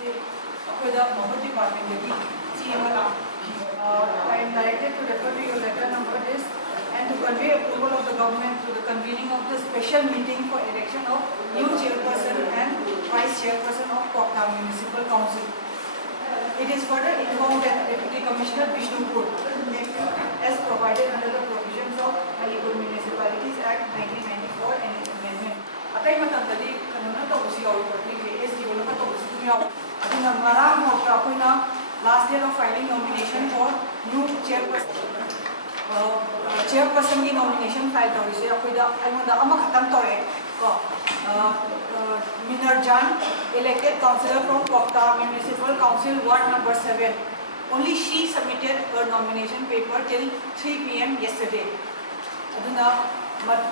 Mahmud Department I am directed to refer to your letter number this and to convey approval of the government to the convening of the special meeting for election of new chairperson and vice chairperson of Kokta Municipal Council. It is further informed that Deputy Commissioner Bishnupur, as provided under the provisions of Manipur Municipalities Act 1994 and its amendment. Atai matandali kanuna to usi awi party AS develop to usi yaw. Adina marang hokta akoina last day of filing nomination for new chairperson. Chairperson की nomination file तो इसे अकोइदा अइमोंदा अमा खत्म तोरे को Minarjan elected councillor from Kokta Municipal Council Ward number 7. Only she submitted her nomination paper till 3 p.m. yesterday. Aduna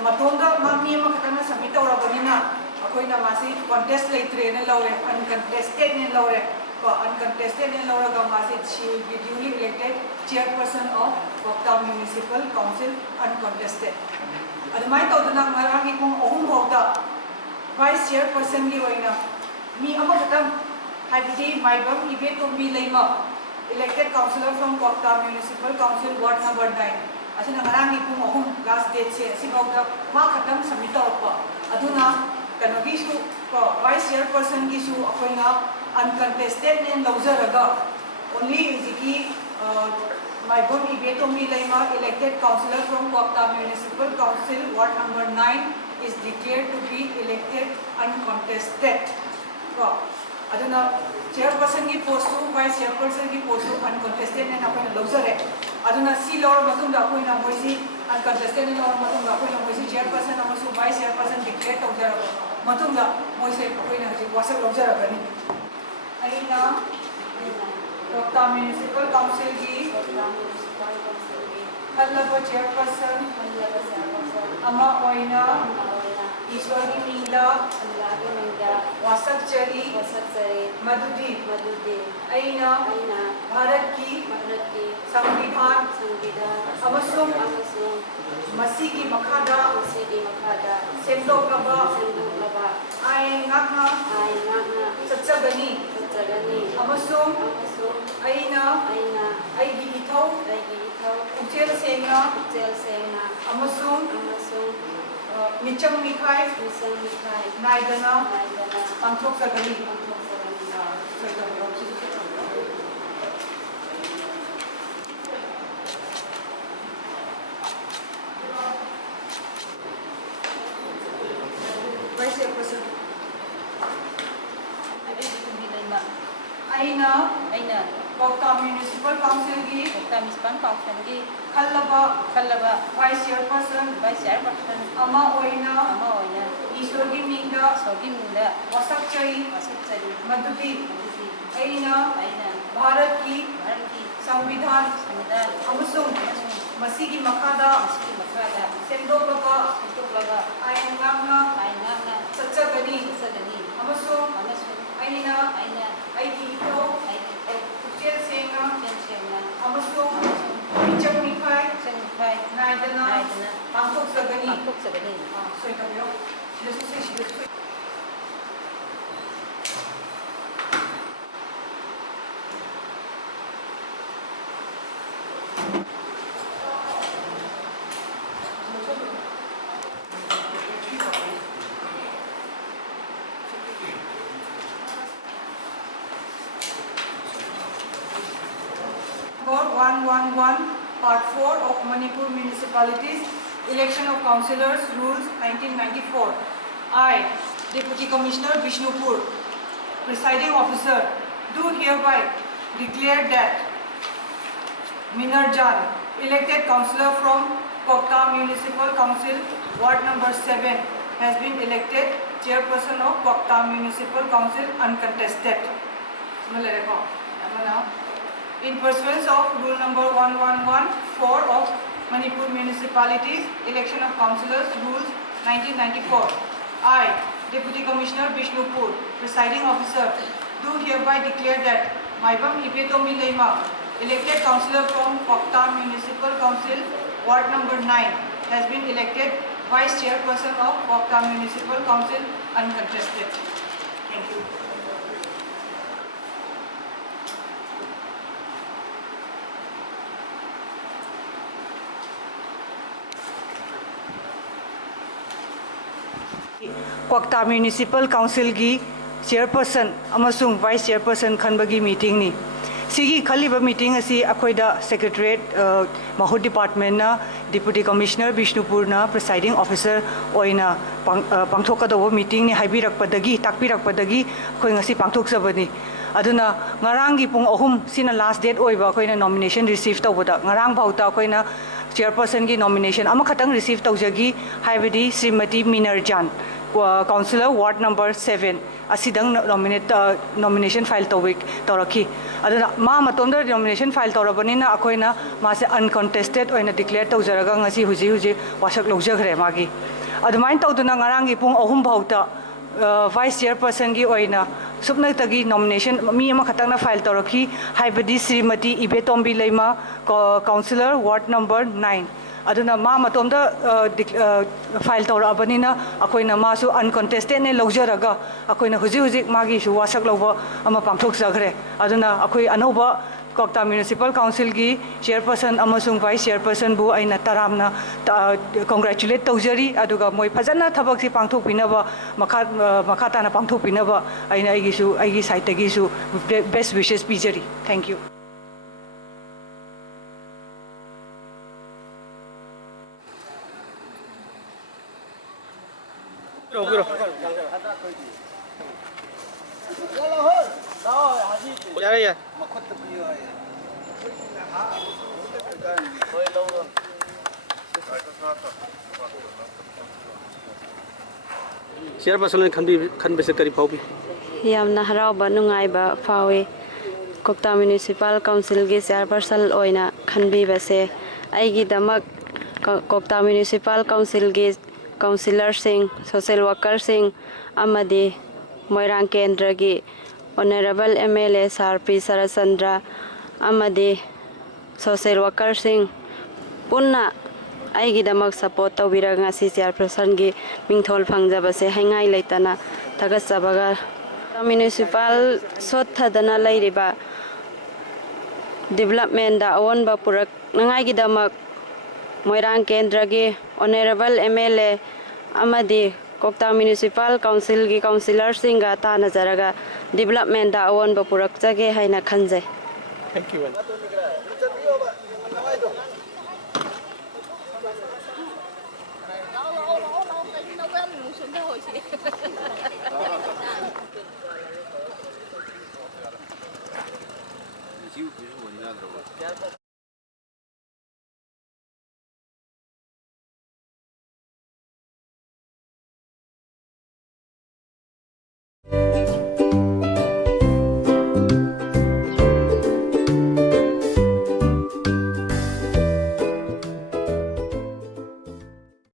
matonda mami अमा खत्म ना submit हो रहा बनी ना अकोइना मासी contest लेत्रे ने लाओ uncontested ने लाओ uncontested in Laura Gamasi, she will be duly elected chairperson of Kokta Municipal Council uncontested. Adamai Todana Maraki Kung Ohum Hokta, vice chairperson Giwina, me Amatam, Habiti, Maibam, Ibeto B. Lema, elected councillor from Kokta Municipal Council Ward number 9. Asina Maraki Kung Ohum last date Sibokta, Makatam Samitopa, Aduna, Kanagishu, vice chairperson Gishu, Akoina. Uncontested in Lauzaraga. Only Ziki, my bum Ibeto Milaima, elected councillor from Kokta Municipal Council, Ward number 9, is declared to be elected uncontested. Aduna chairperson ki post, vice chairperson ki post, uncontested and appointed Lauzare. Aduna C. Lord Matumda Appoina Moisi, uncontested in Lord Matumda Appoina Moisi, chairperson, Amasu, vice chairperson declared Lauzaraga. Matumda Moisi Appoina was a Lauzaragani. Aina Kokta Municipal Council की हल्ला chairperson अमा ओइना ईश्वर की मींदा वासक चरी मधुदी अइना भारत की संविधान अमसुम मसी की मखादा सेंदोकबा आयंगाना सच्चगनी अमसुम अइना अइगी इथौ उचेल सेना अमसुम Mitcham मिखाई नाइदना अंथोक सगली Vice Chairperson Aina Kokta Municipal Council की खल्लबा Vice Chairperson अमा ओइना ईश्वर की मींदा वसक चरी मधुदी अइना भारत की संविधान अमसुम मसी की मखादा सेंदोकबा आयंगाना सच्चगनी अमसुम अइना अइगी इथौ उचेल सेना अमसुम Mitcham मिखाई नाइदना अंथोक Sagni सोइतबियो शिदसु for 111 Part 4 of Manipur Municipalities Election of Councillors Rules 1994. I, Deputy Commissioner Bishnupur, Presiding Officer, do hereby declare that Minarjan, elected councillor from Kokta Municipal Council, Ward number 7, has been elected chairperson of Kokta Municipal Council uncontested. In pursuance of rule number 1114 of Manipur Municipalities Election of Councillors Rules 1994, I, Deputy Commissioner Bishnupur, Presiding Officer, do hereby declare that Maibam Ibeto Milaima, elected councillor from Kokta Municipal Council, Ward number 9, has been elected Vice Chairperson of Kokta Municipal Council uncontested. Thank you. Kwakta municipal council की chairperson अमसुंग vice chairperson खनबगी meeting नि सिगी खलिबा meeting असी अखोइदा secretariat माहूर department deputy commissioner Bishnupur presiding officer ओइना पांथोकदब मीटिंग नि हाइबिरकपदगी ताकबिरकपदगी अखोइ ngasi पांथोकजबनी अदुना ngarang gi pung ahum sina last date oiba akoina nomination receive tawbada ngarang bauta akoina chairperson gi nomination ama khatang receive tawjagi haibadi Srimati Minarjan councillor ward number 7 asidang nomination file tawraki aduna ma matomda nomination file tawrabanina akoina mase uncontested oina declare tawjaraga ngasi huji wasak lojagre magi adumain tawduna ngarang gi pung ahum bauta vice chairperson की ओइना सुपनतगी nomination मी अमा खतंगना file तौरखी हाइबदी श्रीमती इबेतोंबी लेमा councillor ward number 9 अदुना मा मतोमदा फाइल तौरबनिना अखोइना मासु अनकंटेस्टेड ने लौजरगा अखोइना हुजी मागी सु वासक लौबा अमा पांथोक जगरे अदुना अखोइ अनौबा क्वाक्ता म्युनिसिपल काउंसिल की चेयरपर्सन अमसुंग वाइस चेयरपर्सन बु आइना तरामना कांग्रेचुलेट तौजरी अदुगा मोय फजना थबक सि पांथोकपिनबा मखा ताना पांथोकपिनबा आइना आइगी साइड तगिसु बेस्ट विशेस पिजरी थैंक यू चेयरपर्सन खनबसे करी फाउबी यामना हराउबा नुंगाइबा फावे क्वाक्ता म्युनिसिपल काउंसिल की चेयरपर्सन ओइना खनबीबसे आइगी दमक क्वाक्ता म्युनिसिपल काउंसिल की councillor Singh social worker Singh अमदी मोइरांग केंद्र की ऑनरेबल MLA सारपी सरचंद्र अमदी सोशल वर्कर सिंह पुन्ना आइगिदमक सपोर्ट तौबिरग ngasi चेयरपर्सन की मिंथोल फंगजबसे हाइंगाइ लेतना थगसबगा म्युनिसिपल सोथदना लैरिबा डेवलपमेंट दा अवनबा पुरक नंगाइगिदमक मोइरांग केंद्र की ऑनरेबल MLA अमदी क्वाक्ता म्युनिसिपल काउंसिल की काउंसिलर सिंगा तानजरगा डेवलपमेंट दा अवनबा पुरक जगे हाइना खनजे थैंक यू 지우 계속 어디 나더라고.